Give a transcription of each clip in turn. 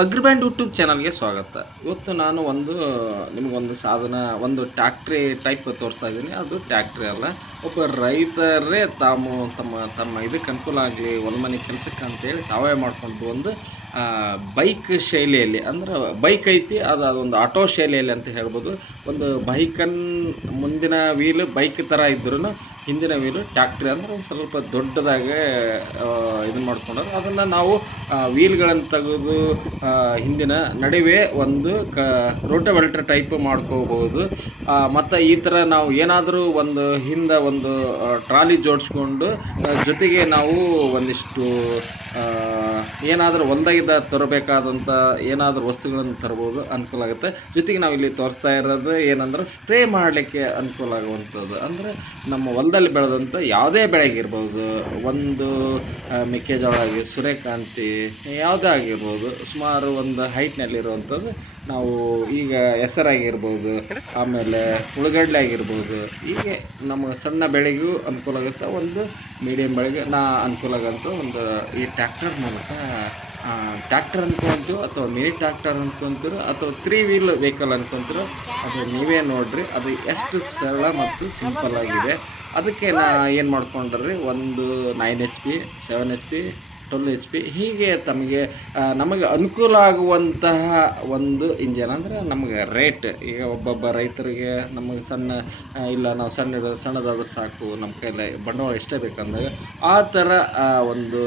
ಅಗ್ರಿಬ್ಯಾಂಡ್ YouTube ಚಾನಲ್ಗೆ ಸ್ವಾಗತ. ಇವತ್ತು ನಾನು ಒಂದು, ನಿಮಗೊಂದು ಸಾಧನ, ಒಂದು ಟ್ಯಾಕ್ಟ್ರಿ ಟೈಪ್ ತೋರಿಸ್ತಾ ಇದ್ದೀನಿ. ಅದು ಟ್ಯಾಕ್ಟ್ರಿ ಅಲ್ಲ. ಒಬ್ಬ ರೈತರೇ ತಾವು ತಮ್ಮ ತಮ್ಮ ಇದಕ್ಕೆ ಅನುಕೂಲ ಆಗಲಿ ಹೊಲಮನೆ ಕೆಲಸಕ್ಕೆ ಅಂತೇಳಿ ತಾವೇ ಮಾಡಿಕೊಂಡು ಒಂದು ಬೈಕ್ ಶೈಲಿಯಲ್ಲಿ, ಅಂದ್ರೆ ಬೈಕ್ ಐತಿ, ಅದು ಅದೊಂದು ಆಟೋ ಶೈಲಿಯಲ್ಲಿ ಅಂತ ಹೇಳ್ಬೋದು. ಒಂದು ಬೈಕನ್ ಮುಂದಿನ ವೀಲ್ ಬೈಕ್ ಥರ ಇದ್ರೂ ಹಿಂದಿನ ವೀಲು ಟ್ಯಾಕ್ಟ್ರಿ ಅಂದ್ರೆ ಒಂದು ಸ್ವಲ್ಪ ದೊಡ್ಡದಾಗೆ ಇದನ್ನು ಮಾಡಿಕೊಂಡ್ರೆ ಅದನ್ನು ನಾವು ವೀಲ್ಗಳನ್ನು ತೆಗೆದು ಹಿಂದಿನ ನಡುವೆ ಒಂದು ಕ ರೋಟೋವೆಲ್ಟರ್ ಟೈಪ್ ಮಾಡ್ಕೋಬೋದು ಮತ್ತು ಈ ಥರ ನಾವು ಏನಾದರೂ ಒಂದು ಹಿಂದೆ ಒಂದು ಟ್ರಾಲಿ ಜೋಡಿಸ್ಕೊಂಡು ಜೊತೆಗೆ ನಾವು ಒಂದಿಷ್ಟು ಏನಾದರೂ ಒಂದಾಗಿದ್ದ ತರಬೇಕಾದಂಥ ಏನಾದರೂ ವಸ್ತುಗಳನ್ನು ತರ್ಬೋದು ಅನುಕೂಲ ಆಗುತ್ತೆ. ಜೊತೆಗೆ ನಾವು ಇಲ್ಲಿ ತೋರಿಸ್ತಾ ಇರೋದು ಏನಂದ್ರೆ ಸ್ಪ್ರೇ ಮಾಡಲಿಕ್ಕೆ ಅನುಕೂಲ ಆಗುವಂಥದ್ದು. ಅಂದರೆ ನಮ್ಮ ಹೊಲದಲ್ಲಿ ಬೆಳೆದಂಥ ಯಾವುದೇ ಬೆಳೆಗಿರ್ಬೋದು ಒಂದು ಮೆಕ್ಕೆಜೋಳ ಆಗಿ ಸೂರ್ಯಕಾಂತಿ ಯಾವುದೇ ಆಗಿರ್ಬೋದು. ಸುಮಾರು ಒಂದು ಹೈಟ್ನಲ್ಲಿರುವಂಥದ್ದು ನಾವು ಈಗ ಹೆಸರಾಗಿರ್ಬೋದು, ಆಮೇಲೆ ಉಳ್ಳಗಡ್ಲೆ ಆಗಿರ್ಬೋದು, ಹೀಗೆ ನಮ್ಮ ಸಣ್ಣ ಬೆಳೆಗೂ ಅನುಕೂಲ ಆಗುತ್ತೆ. ಒಂದು ಮೀಡಿಯಮ್ ಬೆಳೆಗೆ ನಾ ಅನುಕೂಲ ಆಗೋಂಥ ಒಂದು ಈ ಟ್ಯಾಕ್ಟರ್ ಮೂಲಕ ಟ್ಯಾಕ್ಟರ್ ಅನ್ಕೊಂತೀವಿ ಅಥವಾ ಮಿನಿ ಟ್ಯಾಕ್ಟರ್ ಅನ್ಕೊಂತೀರೋ ಅಥವಾ ತ್ರೀ ವೀಲ್ ವೆಹಿಕಲ್ ಅನ್ಕೊಂತೀರೋ, ಅದು ನೀವೇ ನೋಡಿರಿ. ಅದು ಎಷ್ಟು ಸರಳ ಮತ್ತು ಸಿಂಪಲ್ ಆಗಿದೆ. ಅದಕ್ಕೆ ನಾ ಏನು ಮಾಡ್ಕೊಂಡ್ರಿ, ಒಂದು nine H P seven H P twelve H P ಹೀಗೆ ತಮಗೆ ನಮಗೆ ಅನುಕೂಲ ಆಗುವಂತಹ ಒಂದು ಇಂಜನ್ ಅಂದರೆ ನಮಗೆ ರೇಟ್ ಈಗ ಒಬ್ಬೊಬ್ಬ ರೈತರಿಗೆ ನಮಗೆ ಸಣ್ಣ ಇಲ್ಲ ನಾವು ಸಣ್ಣ, ಸಣ್ಣದಾದ್ರೆ ಸಾಕು, ನಮ್ಮ ಕೈಲಿ ಬಂಡವಾಳ ಎಷ್ಟೇ ಬೇಕಂದಾಗ ಆ ಥರ ಒಂದು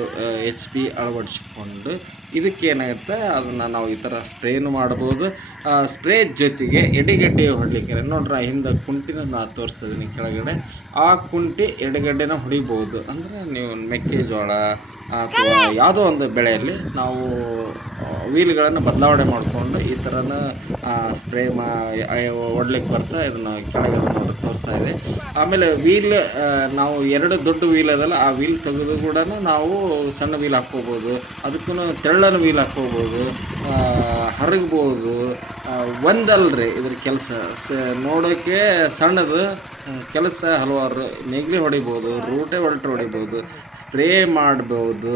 ಎಚ್ ಪಿ ಅಳವಡಿಸಿಕೊಂಡು ಇದಕ್ಕೇನಾಗುತ್ತೆ? ಅದನ್ನು ನಾವು ಈ ಥರ ಸ್ಪ್ರೇನು ಮಾಡ್ಬೋದು. ಸ್ಪ್ರೇ ಜೊತೆಗೆ ಎಡೆಗಡ್ಡೆ ಹೊಡಲಿಕ್ಕೆ ನೋಡ್ರಿ ಹಿಂದೆ ಕುಂಟಿನ ನಾ ತೋರಿಸ್ತಿದ್ದೀನಿ ಕೆಳಗಡೆ. ಆ ಕುಂಟಿ ಎಡಗಡ್ಡೆನ ಹೊಡಿಬೋದು. ಅಂದರೆ ನೀವು ಮೆಕ್ಕೆಜೋಳ ಅಥವಾ ಯಾವುದೋ ಒಂದು ಬೆಳೆಯಲ್ಲಿ ನಾವು ವೀಲ್ಗಳನ್ನು ಬದಲಾವಣೆ ಮಾಡಿಕೊಂಡು ಈ ಥರನ ಸ್ಪ್ರೇ ಮಾ ಹೊಡ್ಲಿಕ್ಕೆ ಬರ್ತಾ ಇದನ್ನು ಕೆಳಗಡೆ ನೋಡಿ ತೋರಿಸ್ತಾ ಇದೆ. ಆಮೇಲೆ ವೀಲ್ ನಾವು ಎರಡು ದೊಡ್ಡ ವೀಲ್ ಅದಲ್ಲ, ಆ ವೀಲ್ ತೆಗೆದು ಕೂಡ ನಾವು ಸಣ್ಣ ವೀಲ್ ಹಾಕ್ಕೋಬೋದು. ಅದಕ್ಕೂ ತೆಳ್ಳನ ವೀಲ್ ಹಾಕ್ಕೋಬೋದು ಹರಗ್ಬೋದು. ಒಂದಲ್ರಿ ಇದ್ರ ಕೆಲಸ. ಸ ನೋಡೋಕ್ಕೆ ಸಣ್ಣದು ಕೆಲಸ ಹಲವಾರು ನೆಗ್ಲಿ ಹೊಡಿಬೋದು ರೂಟೆ ಹೊಲ್ಟ್ರ್ ಹೊಡಿಬೋದು ಸ್ಪ್ರೇ ಮಾಡ್ಬೋದು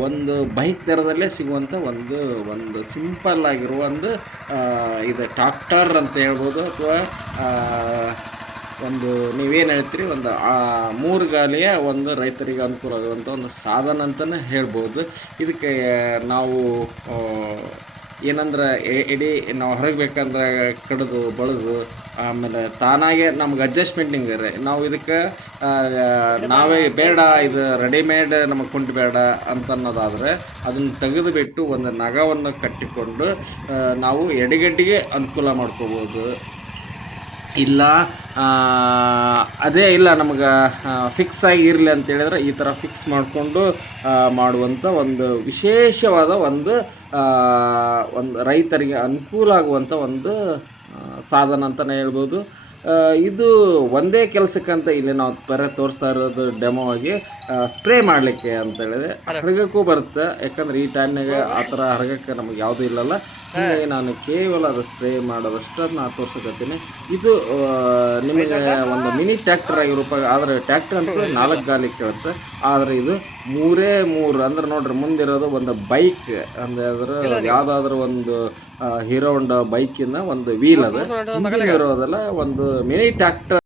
ಒಂದು ಬೈಕ್ ದರದಲ್ಲೇ ಸಿಗುವಂಥ ಒಂದು ಒಂದು ಸಿಂಪಲ್ ಆಗಿರುವ ಒಂದು ಇದು ಟ್ರಾಕ್ಟರ್ ಅಂತ ಹೇಳ್ಬೋದು ಅಥವಾ ಒಂದು ನೀವೇನು ಹೇಳ್ತೀರಿ ಒಂದು ಆ, ಮೂರು ಗಾಲಿಯ ಒಂದು ರೈತರಿಗೆ ಅನುಕೂಲ ಆಗುವಂಥ ಒಂದು ಸಾಧನ ಅಂತಲೇ ಹೇಳ್ಬೋದು. ಇದಕ್ಕೆ ನಾವು ಏನಂದ್ರೆ ಎ- ಎಡಿ ನಾವು ಹೊರಗೆ ಬೇಕಂದ್ರೆ ಕಡಿದು ಬಳಿದು ಆಮೇಲೆ ತಾನಾಗೆ ನಮ್ಗೆ ಅಡ್ಜಸ್ಟ್ಮೆಂಟಿಂಗ್ ರೀ. ನಾವು ಇದಕ್ಕೆ ನಾವೇ ಬೇಡ ಇದು ರೆಡಿಮೇಡ್ ನಮಗೆ ಕುಂಟು ಬೇಡ ಅಂತ ಅನ್ನೋದಾದರೆ ಅದನ್ನು ತೆಗೆದುಬಿಟ್ಟು ಒಂದು ನಗವನ್ನು ಕಟ್ಟಿಕೊಂಡು ನಾವು ಎಡೆಗಟ್ಟಿಗೆ ಅನುಕೂಲ ಮಾಡ್ಕೋಬೋದು. ಇಲ್ಲ ಅದೇ ಇಲ್ಲ, ನಮ್ಗೆ ಫಿಕ್ಸ್ ಆಗಿ ಇರಲಿ ಅಂತ ಹೇಳಿದ್ರೆ ಈ ಥರ ಫಿಕ್ಸ್ ಮಾಡಿಕೊಂಡು ಮಾಡುವಂಥ ಒಂದು ವಿಶೇಷವಾದ ಒಂದು ಒಂದು ರೈತರಿಗೆ ಅನುಕೂಲ ಆಗುವಂಥ ಒಂದು ಸಾಧನ ಅಂತಲೇ ಹೇಳ್ಬೋದು. ಇದು ಒಂದೇ ಕೆಲಸಕ್ಕಂತ ಇಲ್ಲಿ ನಾವು ಬರ ತೋರಿಸ್ತಾ ಇರೋದು ಡೆಮೋ ಆಗಿ ಸ್ಪ್ರೇ ಮಾಡಲಿಕ್ಕೆ ಅಂತ ಹೇಳಿದೆ ಹರಗಕ್ಕೂ ಬರುತ್ತೆ. ಯಾಕಂದ್ರೆ ಈ ಟೈಮ್ನಾಗ ಆ ಥರ ಹರಗಕ್ಕೆ ನಮಗೆ ಯಾವುದೂ ಇಲ್ಲಲ್ಲ. ಹೀಗಾಗಿ ನಾನು ಕೇವಲ ಅದು ಸ್ಪ್ರೇ ಮಾಡೋದಷ್ಟು ನಾನು ತೋರ್ಸಕತ್ತೀನಿ ಇದು ನಿಮಗೆ ಒಂದು ಮಿನಿ ಟ್ಯಾಕ್ಟರ್ ಆಗಿರೋ ಆದರೆ ಟ್ಯಾಕ್ಟರ್ ಅಂತ ನಾಲ್ಕು ಗಾಲಿ ಕೇಳುತ್ತೆ. ಆದರೆ ಇದು ಮೂರೇ ಮೂರು ಅಂದ್ರೆ ನೋಡ್ರಿ ಮುಂದಿರೋದು ಒಂದು ಬೈಕ್ ಅಂದ್ರೆ ಅದ್ರ ಯಾವುದಾದ್ರೂ ಒಂದು ಹೀರೋ ಹೊಂಡ ಬೈಕಿನ ಒಂದು ವೀಲ್ ಅದ. ಇರೋದಲ್ಲ ಒಂದು ಮಿನಿ ಟ್ಯಾಕ್ಟರ್